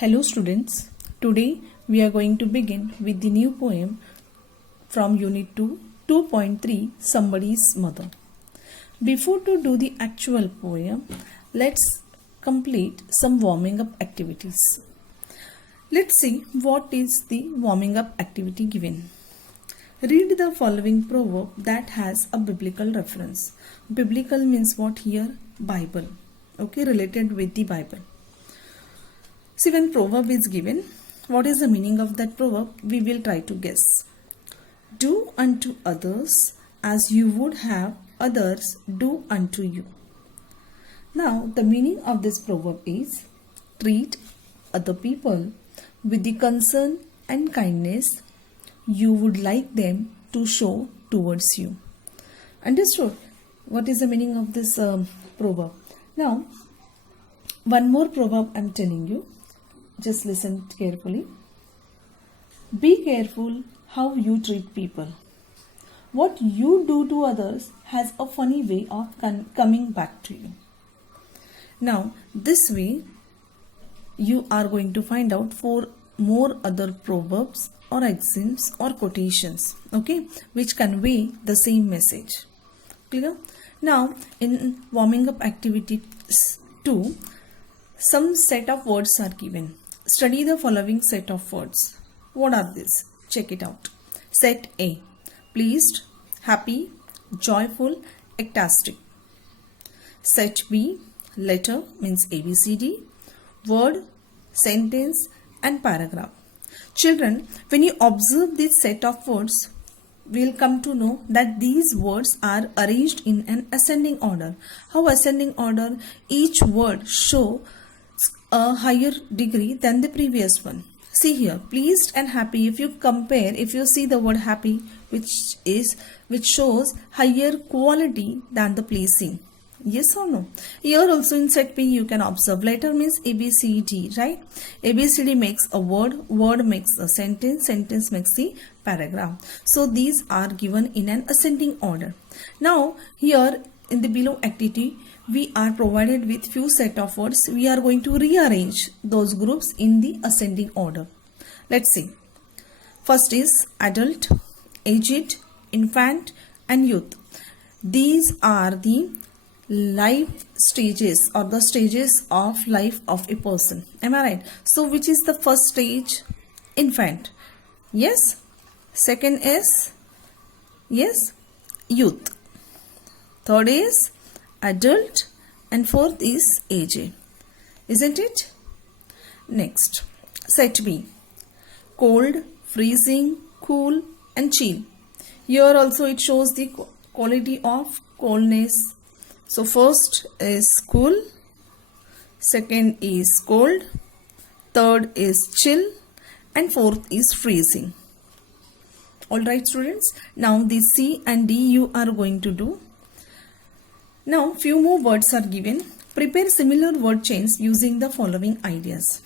Hello students, today we are going to begin with the new poem from Unit 2, 2.3 Somebody's Mother. Before to do the actual poem, let's complete some warming up activities. Let's see what is the warming up activity given. Read the following proverb that has a biblical reference. Biblical means what here? Bible. Okay, related with the Bible. See, when proverb is given, what is the meaning of that proverb? We will try to guess. Do unto others as you would have others do unto you. Now, the meaning of this proverb is treat other people with the concern and kindness you would like them to show towards you. Understood? What is the meaning of this proverb? Now, one more proverb I am telling you. Just listen carefully. Be careful how you treat people. What you do to others has a funny way of coming back to you. Now, this way, you are going to find out 4 more other proverbs or axioms or quotations, okay, which convey the same message. Clear? Now, in warming up activity 2, some set of words are given. Study the following set of words. What are these? Check it out. Set A. Pleased, happy, joyful, ecstatic. Set B. Letter means ABCD. Word, sentence and paragraph. Children, when you observe this set of words, we'll come to know that these words are arranged in an ascending order. How ascending order? Each word shows a higher degree than the previous one. See here, pleased and happy. If you compare, if you see the word happy, which shows higher quality than the pleasing. Yes or no? Here also in set B you can observe letter means ABCD, right? ABCD makes a word, word makes a sentence, sentence makes the paragraph. So these are given in an ascending order. Now here in the below activity, we are provided with few set of words. We are going to rearrange those groups in the ascending order. Let's see. First is adult, aged, infant and youth. These are the life stages or the stages of life of a person. Am I right? So which is the first stage? Infant. Yes. Second is yes, youth. Third is adult and fourth is age. Isn't it? Next, set B. Cold, freezing, cool and chill. Here also it shows the quality of coldness. So first is cool, second is cold, third is chill and fourth is freezing. Alright students, now the C and D you are going to do. Now few more words are given. Prepare similar word chains using the following ideas.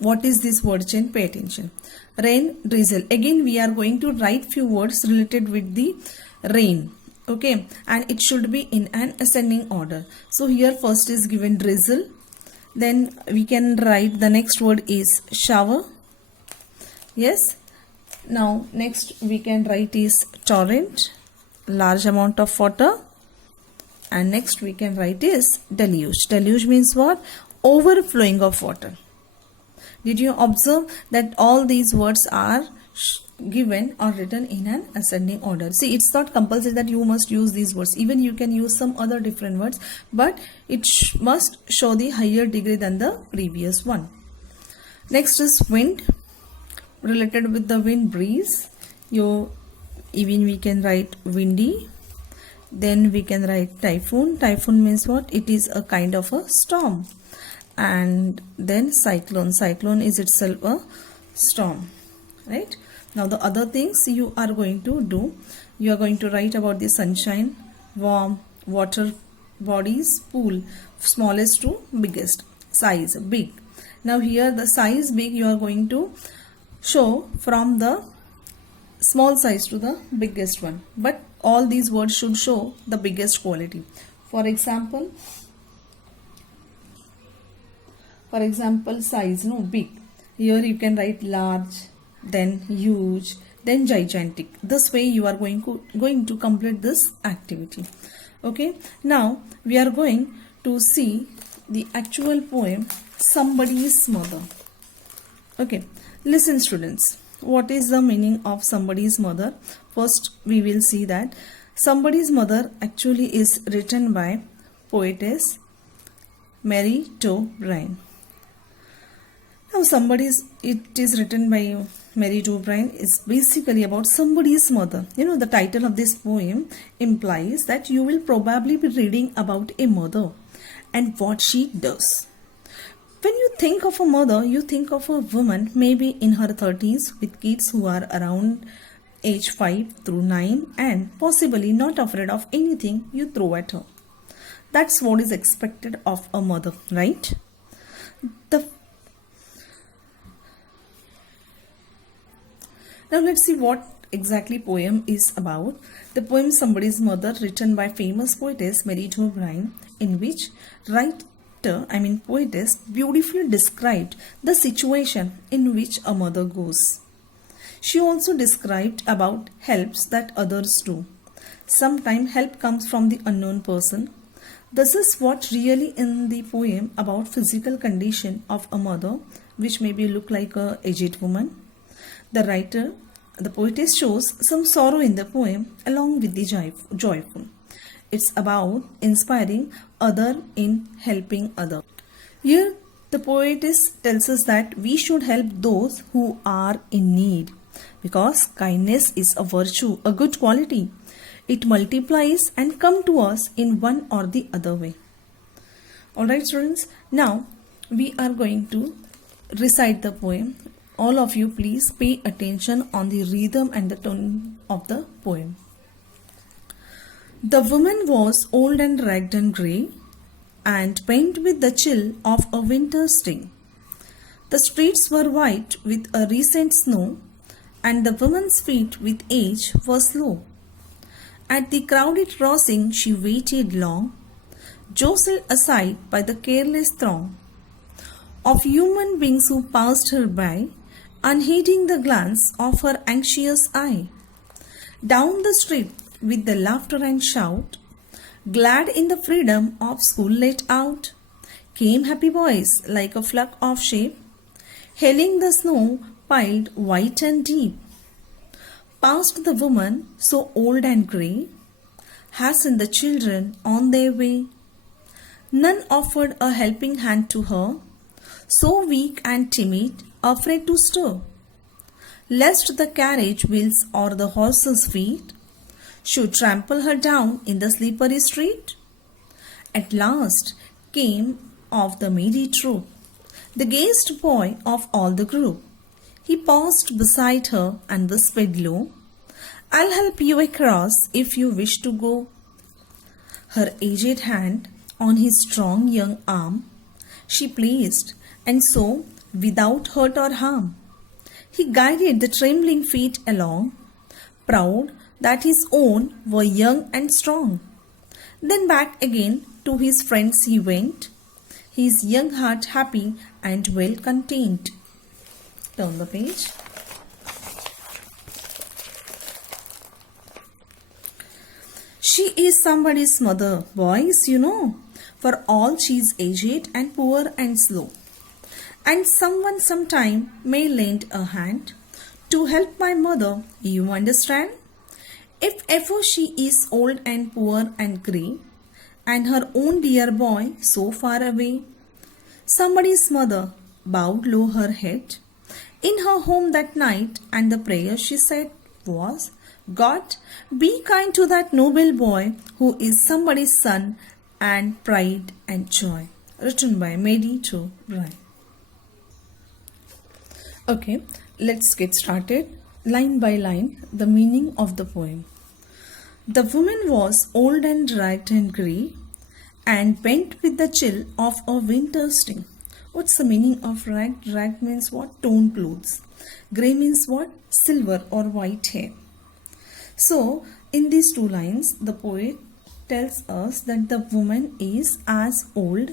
What is this word chain? Pay attention. Rain, drizzle. Again we are going to write few words related with the rain. Okay, and it should be in an ascending order. So here first is given drizzle. Then we can write the next word is shower. Yes. Now next we can write is torrent, large amount of water. And next we can write is deluge. Deluge means what? Overflowing of water. Did you observe that all these words are given or written in an ascending order? See, it's not compulsory that you must use these words. Even you can use some other different words, but it must show the higher degree than the previous one. Next is wind. Related with the wind, breeze. Even we can write windy. Then we can write typhoon. Typhoon means what? It is a kind of a storm. And then cyclone. Cyclone is itself a storm. Right? Now the other things you are going to do. You are going to write about the sunshine, warm, water bodies, pool. Smallest to biggest. Size, big. Now here the size big you are going to show from the small size to the biggest one. But all these words should show the biggest quality. For example, For example, size, no, big. Here you can write large, then huge, then gigantic. This way you are going to complete this activity. Okay, now we are going to see the actual poem, Somebody's Mother. Okay, listen students, what is the meaning of somebody's mother? First we will see that Somebody's Mother actually is written by poetess Mary To Bryan. Now it is written by Mary To Bryan is basically about somebody's mother. You know, the title of this poem implies that you will probably be reading about a mother and what she does. When you think of a mother, you think of a woman maybe in her 30s with kids who are around age 5 through 9 and possibly not afraid of anything you throw at her. That's what is expected of a mother, right? Now let's see what exactly poem is about. The poem Somebody's Mother, written by famous poetess Mary To Bryan, in which poetess beautifully described the situation in which a mother goes. She also described about helps that others do. Sometimes help comes from the unknown person. This is what really in the poem about physical condition of a mother, which maybe look like a aged woman. The poetess shows some sorrow in the poem along with the joyful. It's about inspiring other in helping other. Here, the poetess tells us that we should help those who are in need because kindness is a virtue, a good quality. It multiplies and comes to us in one or the other way. Alright students, now we are going to recite the poem. All of you please pay attention on the rhythm and the tone of the poem. The woman was old and ragged and grey, and bent with the chill of a winter's day. The streets were white with a recent snow, and the woman's feet with age were slow. At the crowded crossing she waited long, jostled aside by the careless throng of human beings who passed her by, unheeding the glance of her anxious eye. Down the street with the laughter and shout, glad in the freedom of school let out, came happy boys like a flock of sheep, hailing the snow piled white and deep. Past the woman so old and grey, hastened the children on their way. None offered a helping hand to her, so weak and timid, afraid to stir, lest the carriage wheels or the horse's feet should trample her down in the slippery street. At last came of the merry troop, the gayest boy of all the group. He paused beside her and whispered low, "I'll help you across if you wish to go." Her aged hand on his strong young arm she placed, and so, without hurt or harm, he guided the trembling feet along, proud that his own were young and strong. Then back again to his friends he went, his young heart happy and well content. Turn the page. She is somebody's mother, boys, you know, for all she's aged and poor and slow. And someone sometime may lend a hand to help my mother, you understand? If ever she is old and poor and grey, and her own dear boy so far away, somebody's mother bowed low her head in her home that night, and the prayer she said was, "God, be kind to that noble boy who is somebody's son and pride and joy." Written by Mary To Bryan. Okay, let's get started. Line by line, the meaning of the poem. The woman was old and ragged and grey, and bent with the chill of a winter's day. What's the meaning of ragged? Ragged means what? Torn clothes. Grey means what? Silver or white hair. So, in these two lines, the poet tells us that the woman is as old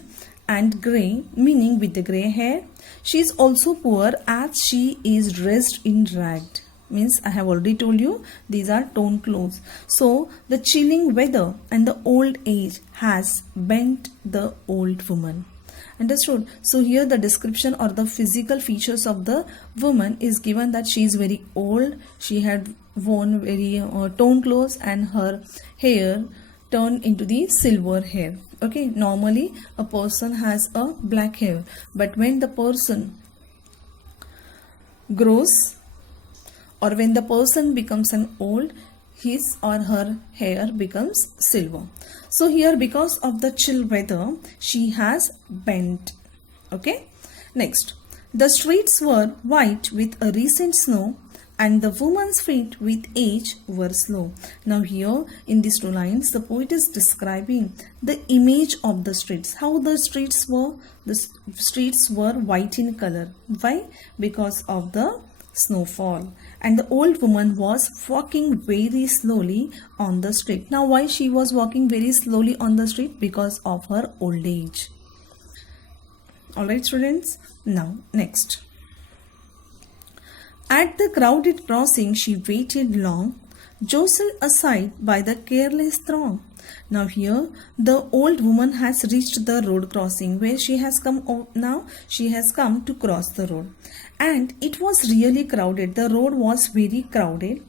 and grey, meaning with the grey hair. She is also poor as she is dressed in ragged. Means I have already told you these are torn clothes. So the chilling weather and the old age has bent the old woman. Understood? So here the description or the physical features of the woman is given that she is very old. She had worn very torn clothes and her hair turned into the silver hair. Okay, normally a person has a black hair, but when the person grows or when the person becomes an old, his or her hair becomes silver. So here because of the chill weather, she has bent. Okay. Next, the streets were white with a recent snow and the woman's feet with age were slow. Now here in these two lines, the poet is describing the image of the streets. How the streets were? The streets were white in color. Why? Because of the snowfall, and the old woman was walking very slowly on the street. Now why she was walking very slowly on the street? Because of her old age. Alright students, now next. At the crowded crossing she waited long, jostled aside by the careless throng. Now here the old woman has reached the road crossing where she has come. Now she has come to cross the road, and it was really crowded. The road was very crowded.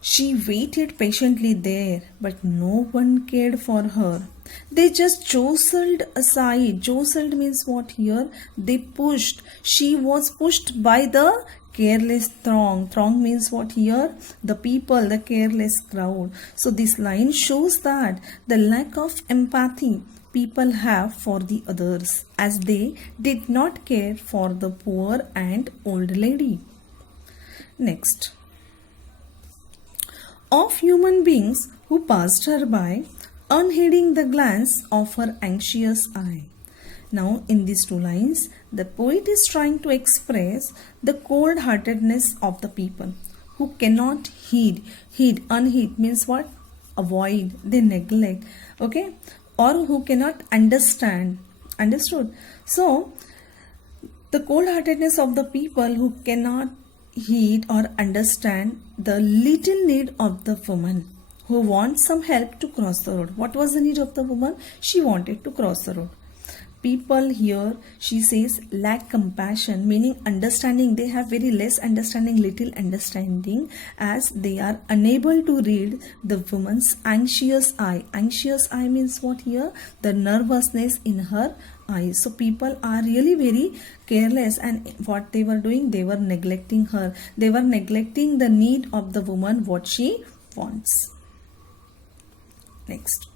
She waited patiently there, but no one cared for her. They just jostled aside. Jostled means what here? They pushed. She was pushed by the careless throng. Throng means what here? The people, the careless crowd. So this line shows that the lack of empathy people have for the others, as they did not care for the poor and old lady. Next. Of human beings who passed her by, unheeding the glance of her anxious eye. Now in these two lines, the poet is trying to express the cold-heartedness of the people who cannot heed. Unheed means what? Avoid, they neglect, okay? Or who cannot understand. Understood? So the cold-heartedness of the people who cannot heed or understand the little need of the woman who wants some help to cross the road. What was the need of the woman? She wanted to cross the road. People here, she says, lack compassion, meaning understanding. They have very less understanding, little understanding, as they are unable to read the woman's anxious eye. Anxious eye means what here? The nervousness in her eyes. So people are really very careless, and what they were doing? They were neglecting her. They were neglecting the need of the woman, what she wants. Next.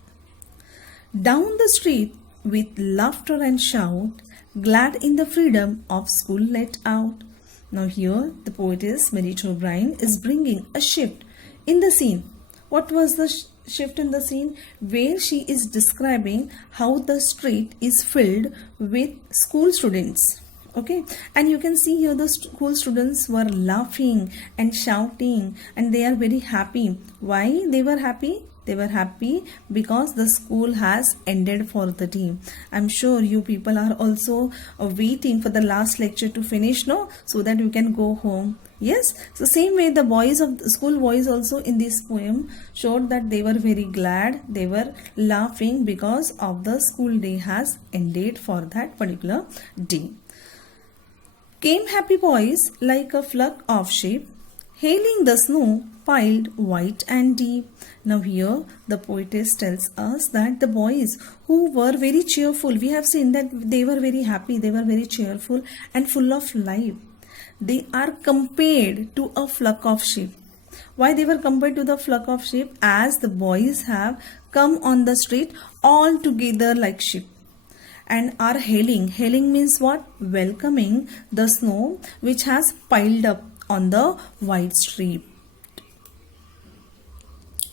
Down the street, with laughter and shout, glad in the freedom of school let out. Now here the poetess Merit O'Brien is bringing a shift in the scene. What was the shift in the scene? Where she is describing how the street is filled with school students. Okay, and you can see here the school students were laughing and shouting, and they are very happy. Why they were happy? They were happy because the school has ended for the day. I'm sure you people are also waiting for the last lecture to finish, no? So that you can go home. Yes? So same way the boys of the school boys also in this poem showed that they were very glad. They were laughing because of the school day has ended for that particular day. Came happy boys like a flock of sheep, hailing the snow piled white and deep. Now here the poetess tells us that the boys who were very cheerful, we have seen that they were very happy, they were very cheerful and full of life. They are compared to a flock of sheep. Why they were compared to the flock of sheep? As the boys have come on the street all together like sheep and are hailing. Hailing means what? Welcoming the snow which has piled up on the white street.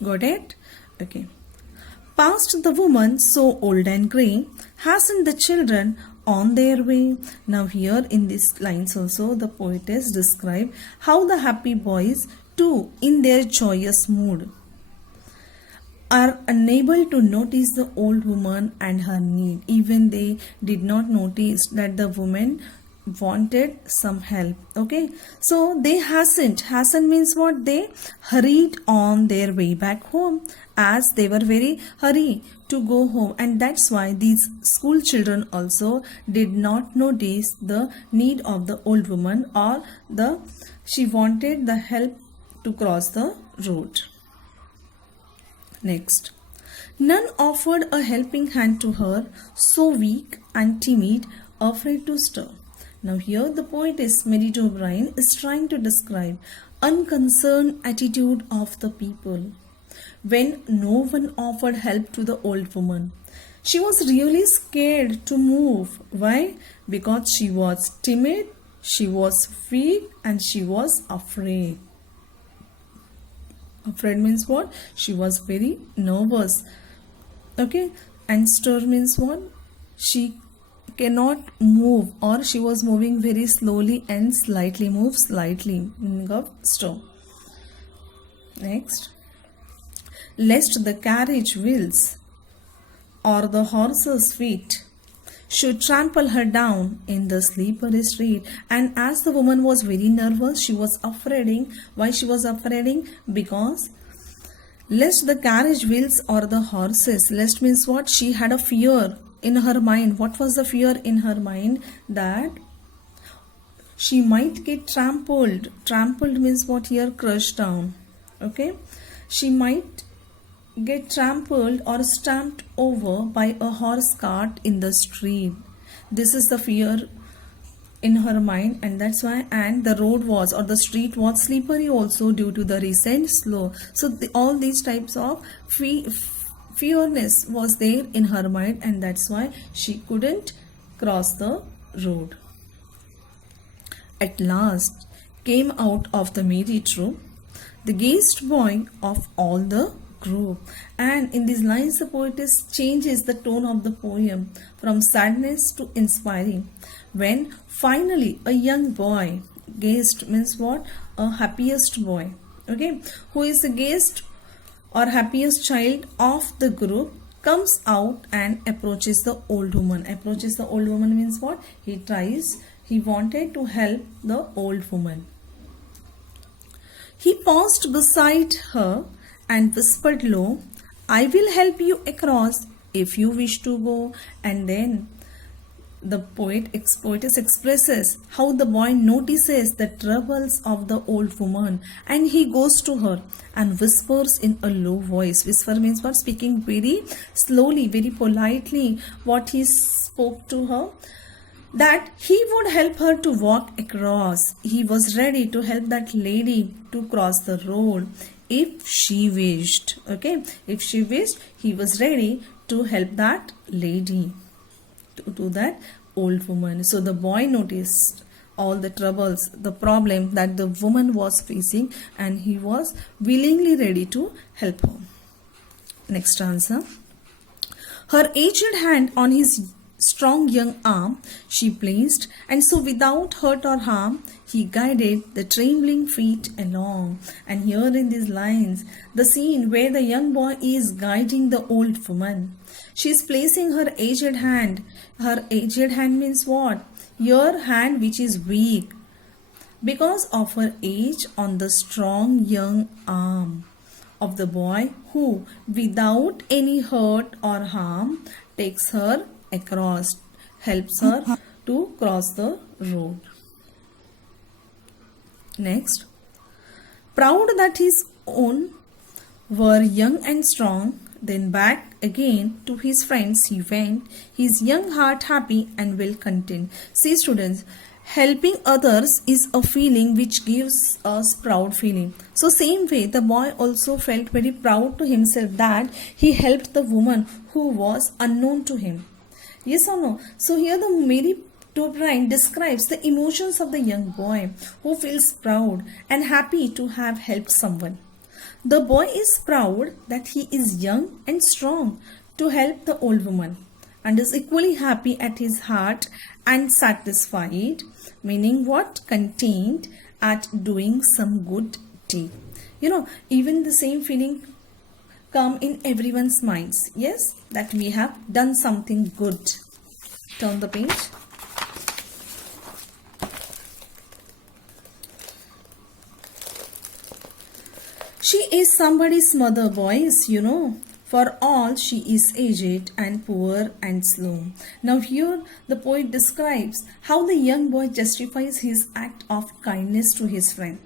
Got it? Okay. Past the woman so old and grey, hastened the children on their way. Now here in these lines also the poetess describe how the happy boys too in their joyous mood are unable to notice the old woman and her need. Even they did not notice that the woman wanted some help. Okay, so they hastened means what? They hurried on their way back home, as they were very hurry to go home. And that's why these school children also did not notice the need of the old woman, or she wanted the help to cross the road. Next, none offered a helping hand to her, so weak and timid, afraid to stir. Now here the poetess Mary O'Brien is trying to describe unconcerned attitude of the people when no one offered help to the old woman. She was really scared to move. Why? Because she was timid, she was weak, and she was afraid. Afraid means what? She was very nervous. Okay, and stir means what? She cannot move, or she was moving very slowly and slightly, move slightly, meaning of stir. Next, lest the carriage wheels or the horse's feet should trample her down in the slippery street. And as the woman was very nervous, she was afraid. Why she was afraid? Because lest the carriage wheels or the horses, lest means what? She had a fear in her mind. What was the fear in her mind? That she might get trampled. Trampled means what? Here, crushed down. Okay, she might get trampled or stamped over by a horse cart in the street. This is the fear in her mind, and that's why. And the road was, or the street was, slippery also due to the recent snow. So all these types of fearness was there in her mind, and that's why she couldn't cross the road. At last came out of the merry troop the gayest boy of all the group. And in these lines the poetess changes the tone of the poem from sadness to inspiring, when finally a young boy, gayest means what? A happiest boy, okay, who is the gayest or happiest child of the group, comes out and approaches the old woman. Approaches the old woman means what? He wanted to help the old woman. He paused beside her and whispered low, I will help you across if you wish to go. And then the poetess expresses how the boy notices the troubles of the old woman, and he goes to her and whispers in a low voice. Whisper means what? Speaking very slowly, very politely. What he spoke to her, that he would help her to walk across. He was ready to help that lady to cross the road if she wished. Okay, if she wished, he was ready to help that lady, to that old woman. So the boy noticed all the troubles, the problem that the woman was facing, and he was willingly ready to help her. Next answer. Her aged hand on his strong young arm she placed, and so without hurt or harm he guided the trembling feet along. And here in these lines, the scene where the young boy is guiding the old woman, she is placing her aged hand. Her aged hand means what? Your hand which is weak because of her age, on the strong young arm of the boy, who without any hurt or harm takes her across, helps her to cross the road. Next, proud that his own were young and strong, then back again to his friends he went, his young heart happy and well content. See students, helping others is a feeling which gives us proud feeling. So same way the boy also felt very proud to himself that he helped the woman who was unknown to him. Yes or no? So here the Mary O'Brien describes the emotions of the young boy who feels proud and happy to have helped someone. The boy is proud that he is young and strong to help the old woman, and is equally happy at his heart and satisfied, meaning what? Content at doing some good deed. Even the same feeling come in everyone's minds. Yes, that we have done something good. Turn the page. She is somebody's mother, boys, you know. For all, she is aged and poor and slow. Now here the poet describes how the young boy justifies his act of kindness to his friend.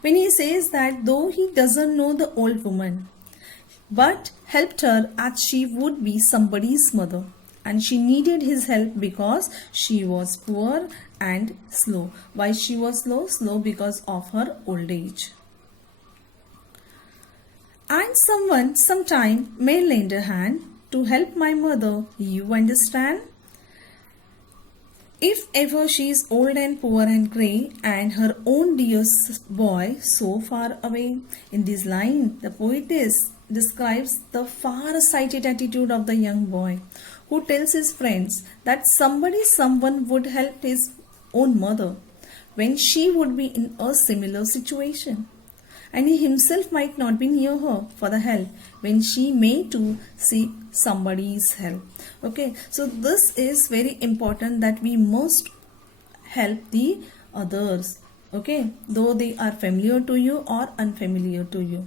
When he says that though he doesn't know the old woman, but helped her as she would be somebody's mother, and she needed his help because she was poor and slow. Why she was slow? Slow because of her old age. And someone sometime may lend a hand to help my mother, you understand? If ever she is old and poor and grey, and her own dear boy so far away. In this line, the poetess describes the far-sighted attitude of the young boy who tells his friends that someone would help his own mother when she would be in a similar situation, and he himself might not be near her for the help when she may too seek somebody's help. Okay, so this is very important that we must help the others, okay, though they are familiar to you or unfamiliar to you.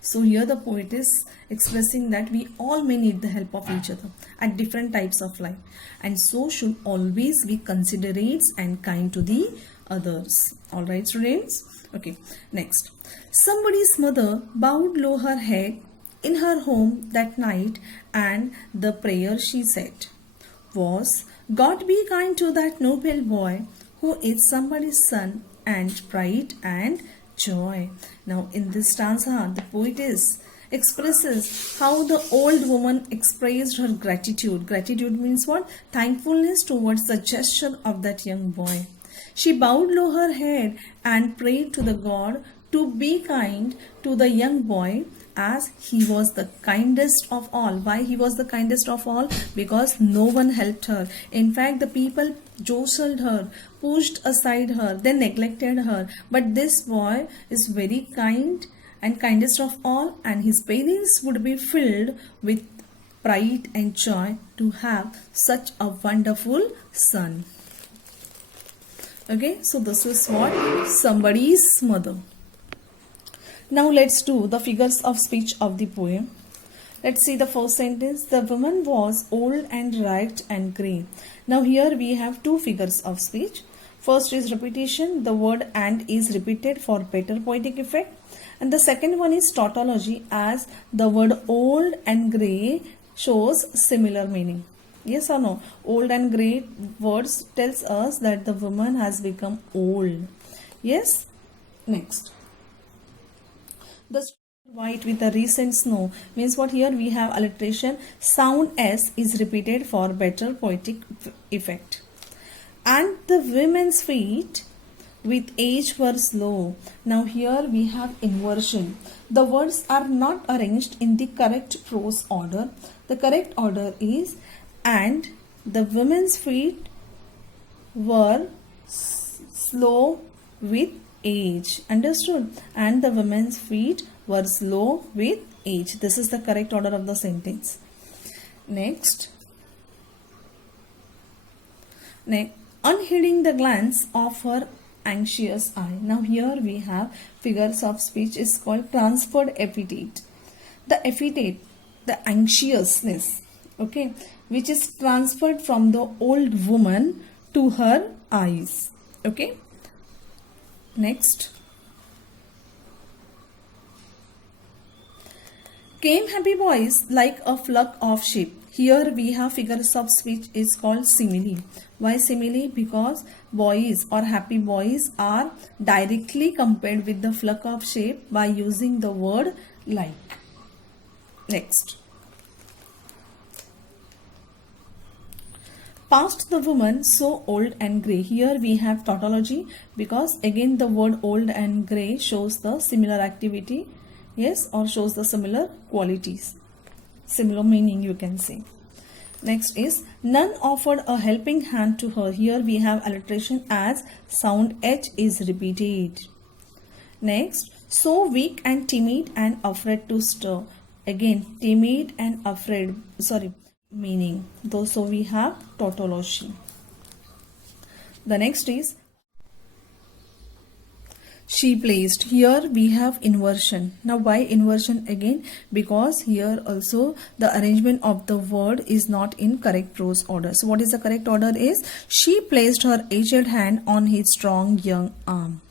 So here the poet is expressing that we all may need the help of each other at different types of life, and so should always be considerate and kind to the others. All right, students. Okay, next. Somebody's mother bowed low her head in her home that night, and the prayer she said was, God be kind to that noble boy who is somebody's son and pride and joy. Now in this stanza, the poetess expresses how the old woman expressed her gratitude. Gratitude means what? Thankfulness towards the gesture of that young boy. She bowed low her head and prayed to the God to be kind to the young boy as he was the kindest of all. Why he was the kindest of all? Because no one helped her. In fact, the people jostled her, pushed aside her, they neglected her. But this boy is very kind and kindest of all, and his parents would be filled with pride and joy to have such a wonderful son. Okay, so this is what? Somebody's mother. Now let's do the figures of speech of the poem. Let's see the first sentence. The woman was old and ragged and grey. Now here we have two figures of speech. First is repetition. The word and is repeated for better poetic effect. And the second one is tautology, as the word old and grey shows similar meaning. Yes or no? Old and grey words tells us that the woman has become old. Yes? Next. The white with the recent snow means what? Here we have alliteration. Sound S is repeated for better poetic effect. And the women's feet with age were slow. Now here we have inversion. The words are not arranged in the correct prose order. The correct order is and the women's feet were slow with age. Understood? And the women's feet were slow with age. This is the correct order of the sentence. Next. Unheeding the glance of her anxious eye. Now here we have figures of speech is called transferred epithet. The epithet, the anxiousness, okay, which is transferred from the old woman to her eyes. Okay. Next. Came happy boys like a flock of sheep. Here we have figures of speech is called simile. Why simile? Because boys or happy boys are directly compared with the flock of sheep by using the word like. Next. Past the woman so old and grey. Here we have tautology because again the word old and grey shows the similar activity, yes, or shows the similar qualities, similar meaning you can say. Next is none offered a helping hand to her. Here we have alliteration as sound H is repeated. Next, So weak and timid and afraid to stir. Again, timid and afraid. Sorry, meaning. Though, so we have tautology. The next is she placed. Here we have inversion. Now why inversion again? Because here also the arrangement of the word is not in correct prose order. So what is the correct order is she placed her aged hand on his strong young arm.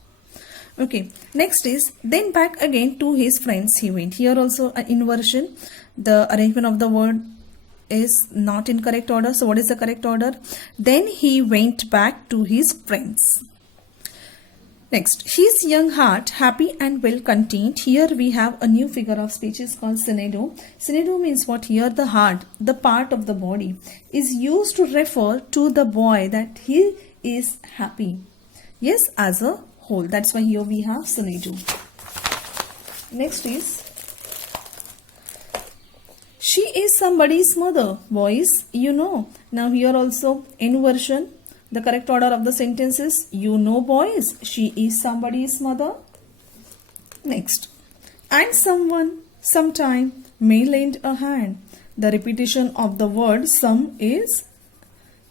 Okay, next is then back again to his friends he went. Here also an inversion. The arrangement of the word is not in correct order. So what is the correct order? Then he went back to his friends. Next, his young heart, happy and well contained. Here we have a new figure of speech is called synonym. Synonym means what? Here the heart, the part of the body, is used to refer to the boy that he is happy. Yes, as a whole. That's why here we have synonym. Next is she is somebody's mother. Boys, you know. Now here also inversion. The correct order of the sentence is you know boys, she is somebody's mother. Next, and someone, sometime, may lend a hand. The repetition of the word some is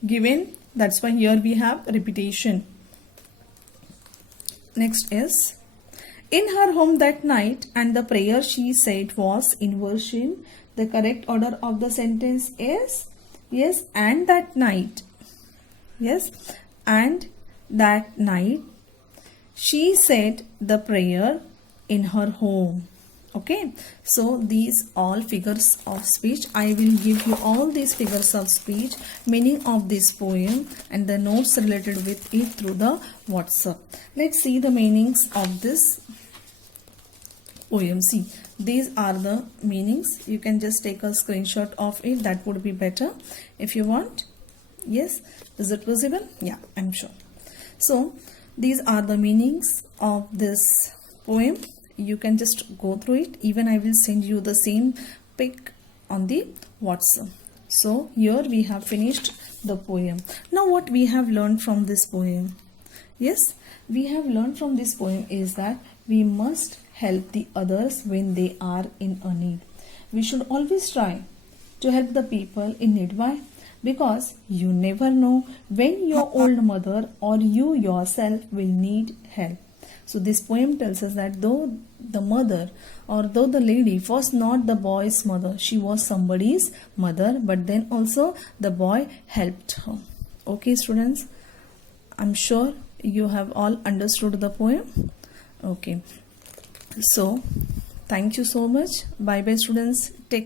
given. That's why here we have repetition. Next is in her home that night, and the prayer she said was inversion. The correct order of the sentence is yes, and that night. Yes, and that night she said the prayer in her home. Okay, so these all figures of speech. I will give you all these figures of speech, meaning of this poem and the notes related with it through the WhatsApp. Let's see the meanings of this poem. See, these are the meanings. You can just take a screenshot of it. That would be better if you want. Yes, is it possible? Yeah, I'm sure. So these are the meanings of this poem. You can just go through it. Even I will send you the same pic on the WhatsApp. So here we have finished the poem. Now what we have learned from this poem? Yes, we have learned from this poem is that we must help the others when they are in a need. We should always try to help the people in need. Why? Because you never know when your old mother or you yourself will need help. So this poem tells us that though the mother or though the lady was not the boy's mother, she was somebody's mother, but then also the boy helped her. Okay, students, I'm sure you have all understood the poem. Okay, so thank you so much. Bye bye, students. Take